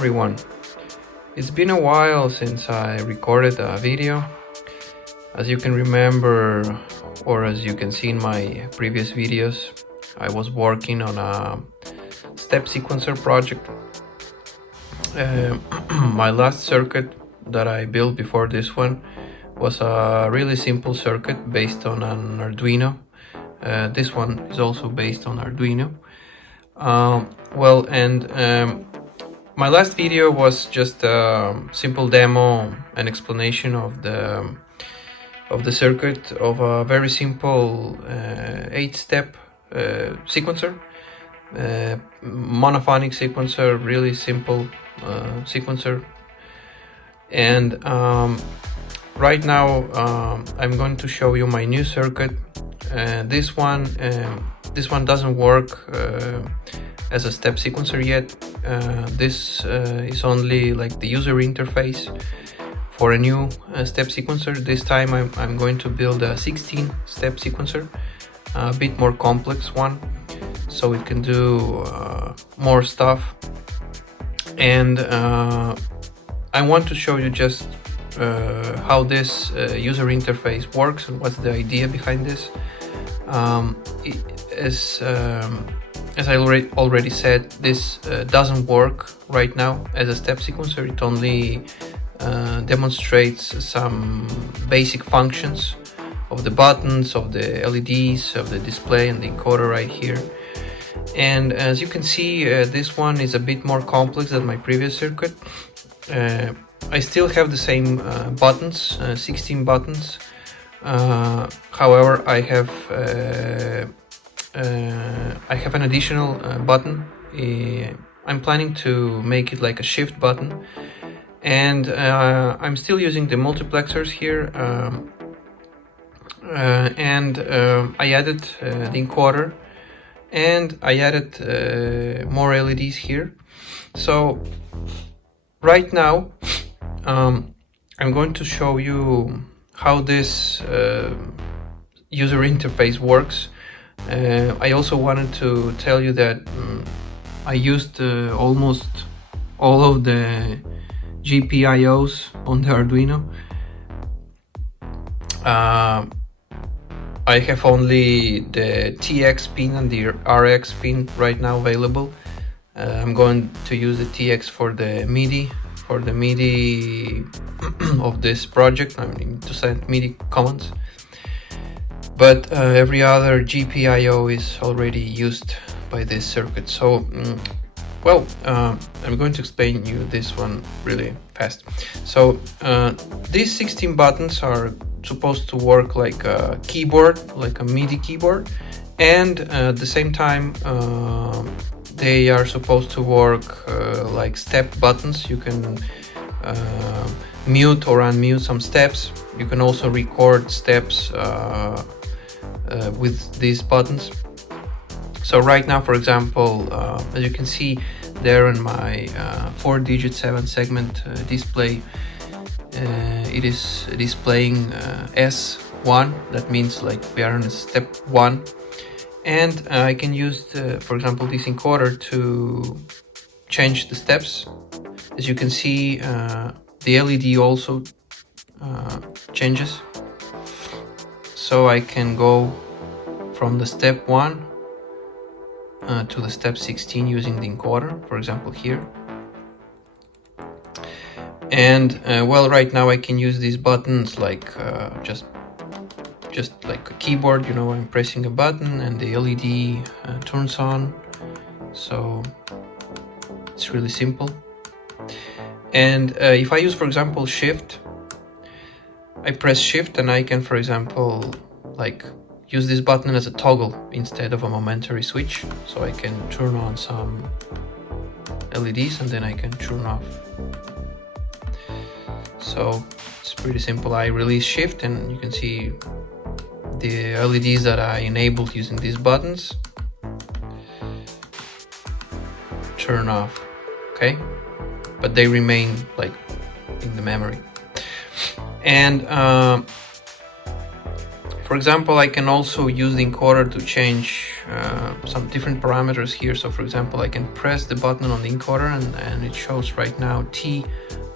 everyone. It's been a while since I recorded a video. As you can remember, or as you can see in my previous videos, I was working on a step sequencer project. My last circuit that I built before this one was a really simple circuit based on an Arduino. This one is also based on Arduino. My last video was just a simple demo and explanation of the circuit of a very simple 8-step sequencer, monophonic sequencer, really simple sequencer. And right now I'm going to show you my new circuit. This one doesn't work as a step sequencer yet. This is only like the user interface for a new step sequencer. This time I'm going to build a 16-step sequencer, a bit more complex one, so it can do more stuff. And I want to show you just how this user interface works and what's the idea behind this. As I already said, this doesn't work right now as a step sequencer. It only demonstrates some basic functions of the buttons, of the LEDs, of the display and the encoder right here. And as you can see, this one is a bit more complex than my previous circuit. I still have the same buttons, 16 buttons. However, I have an additional button. I'm planning to make it like a shift button, and I'm still using the multiplexers here. I added the encoder, and I added more LEDs here. So right now I'm going to show you how this user interface works. I also wanted to tell you that I used almost all of the GPIOs on the Arduino. I have only the TX pin and the RX pin right now available. I'm going to use the TX for the MIDI of this project. I need to send MIDI commands. But every other GPIO is already used by this circuit. So, I'm going to explain you this one really fast. So, these 16 buttons are supposed to work like a keyboard, like a MIDI keyboard, and at the same time, they are supposed to work like step buttons. You can mute or unmute some steps. You can also record steps with these buttons. So right now, for example, as you can see there in my 4-digit 7-segment display, it is displaying S1. That means like we are on step 1, and I can use for example, this encoder to change the steps. As you can see, the LED also changes. So I can go from the step 1 to the step 16 using the encoder, for example here. And right now I can use these buttons like just like a keyboard. You know, I'm pressing a button and the LED turns on. So it's really simple. And if I use, for example, shift, I press shift and I can, for example, like use this button as a toggle instead of a momentary switch. So I can turn on some LEDs and then I can turn off. So it's pretty simple. I release shift and you can see the LEDs that I enabled using these buttons turn off, okay? But they remain like in the memory. And For example, I can also use the encoder to change some different parameters here. So for example, I can press the button on the encoder and it shows right now T,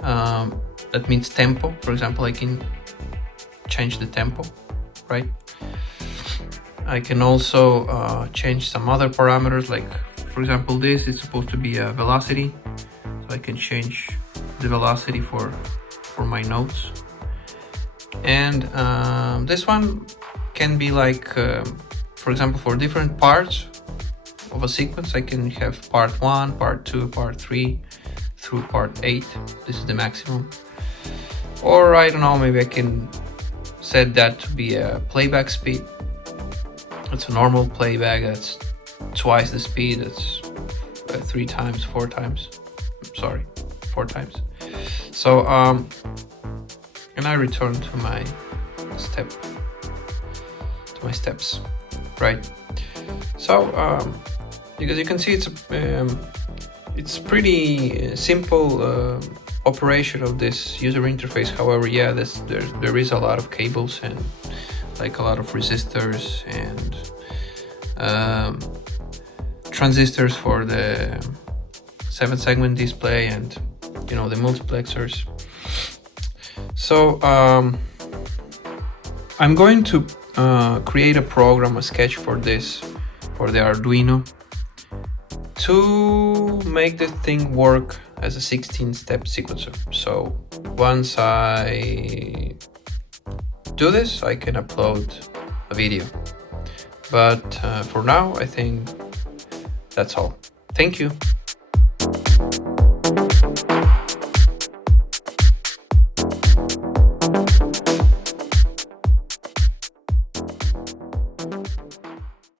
that means tempo. For example, I can change the tempo, right? I can also change some other parameters, like for example, this is supposed to be a velocity. So I can change the velocity for my notes. And this one can be like, for example, for different parts of a sequence, I can have part 1, part 2, part 3 through part 8. This is the maximum. Or I don't know, maybe I can set that to be a playback speed. It's a normal playback, that's twice the speed, that's 3 times, 4 times. Sorry, 4 times. So, and I return to my steps, right? So, because you can see it's pretty simple operation of this user interface. However, yeah, there is a lot of cables and like a lot of resistors and transistors for the 7-segment display and the multiplexers. So I'm going to create a program, a sketch for this, for the Arduino, to make the thing work as a 16-step sequencer. So once I do this, I can upload a video. But for now, I think that's all. Thank you.